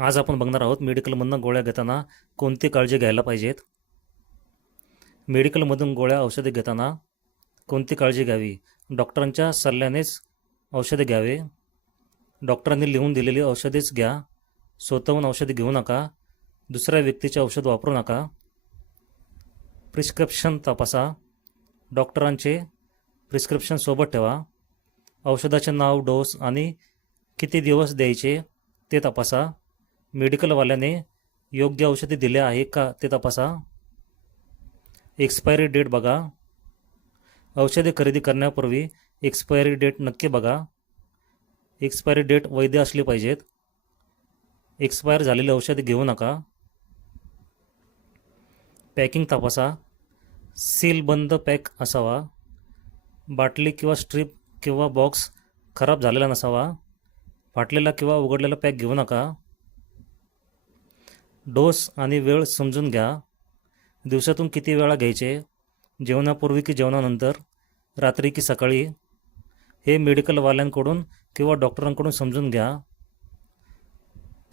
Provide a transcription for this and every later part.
आज आपण बघणार आहोत मेडिकलमधून गोळ्या घेताना कोणती काळजी घ्यायला पाहिजेत. मेडिकलमधून गोळ्या औषधे घेताना कोणती काळजी घ्यावी. डॉक्टरांच्या सल्ल्यानेच औषधे घ्यावे. डॉक्टरांनी लिहून दिलेली औषधेच घ्या. स्वतःहून औषधे घेऊ नका. दुसऱ्या व्यक्तीचे औषध वापरू नका. प्रिस्क्रिप्शन तपासा. डॉक्टरांचे प्रिस्क्रिप्शन सोबत ठेवा. औषधाचे नाव, डोस आणि किती दिवस द्यायचे ते तपासा. मेडिकलवाल्याने योग्य औषधे दिले आहे का ते तपासा. एक्सपायरी डेट बघा. औषधे खरेदी करण्यापूर्वी एक्सपायरी डेट नक्की बघा. एक्सपायरी डेट वैध असली पाहिजेत. एक्सपायर झालेली औषधे घेऊ नका. पॅकिंग तपासा. सीलबंद पॅक असावा. बाटली किंवा स्ट्रीप किंवा बॉक्स खराब झालेला नसावा. फाटलेला किंवा उघडलेला पॅक घेऊ नका. डोस आणि वेळ समजून घ्या. दिवसातून किती वेळा घ्यायचे, जेवणापूर्वी की जेवणानंतर, रात्री की सकाळी, हे मेडिकलवाल्यांकडून किंवा डॉक्टरांकडून समजून घ्या.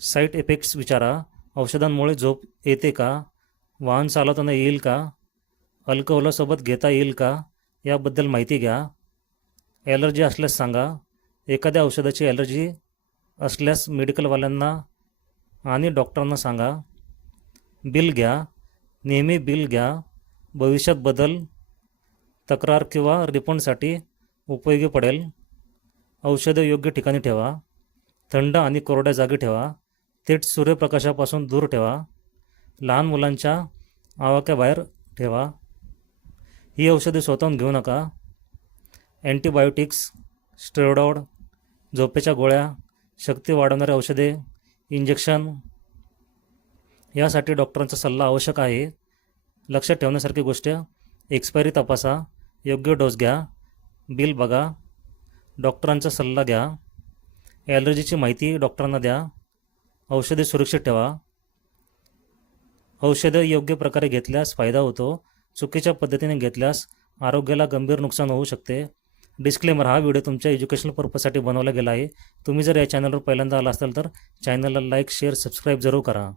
साईड इफेक्ट्स विचारा. औषधांमुळे झोप येते का? वाहन चालवताना येईल का? अल्कोहोलसोबत घेता येईल का? याबद्दल माहिती घ्या. ॲलर्जी असल्यास सांगा. एखाद्या औषधाची ॲलर्जी असल्यास मेडिकलवाल्यांना आणि डॉक्टरांना सांगा. बिल घ्या. नेहमी बिल घ्या. भविष्यात बदल, तक्रार किंवा रिफंडसाठी उपयोगी पडेल. औषधं योग्य ठिकाणी ठेवा. थंड आणि कोरड्या जागी ठेवा. थेट सूर्यप्रकाशापासून दूर ठेवा. लहान मुलांच्या आवाक्याबाहेर ठेवा. ही औषधे स्वतःहून घेऊ नका. अँटीबायोटिक्स, स्टेरॉइड, झोपेच्या गोळ्या, शक्ती वाढवणारे औषधे, इंजेक्शन यासाठी डॉक्टरांचा सल्ला आवश्यक आहे. लक्षात ठेवण्यासारखी गोष्ट, एक्सपायरी तपासा. योग्य डोस घ्या. बिल बघा. डॉक्टरांचा सल्ला घ्या. ॲलर्जीची माहिती डॉक्टरांना द्या. औषधे सुरक्षित ठेवा. औषधं योग्य प्रकारे घेतल्यास फायदा होतो. चुकीच्या पद्धतीने घेतल्यास आरोग्याला गंभीर नुकसान होऊ शकते. डिस्क्लेमर: हा व्हिडिओ तुमच्या एज्युकेशनल पर्पजसाठी बनवला गेला आहे. तुम्ही जर या चॅनलवर पहिल्यांदा आला असाल तर चॅनलला लाईक, शेअर, सबस्क्राईब जरूर करा.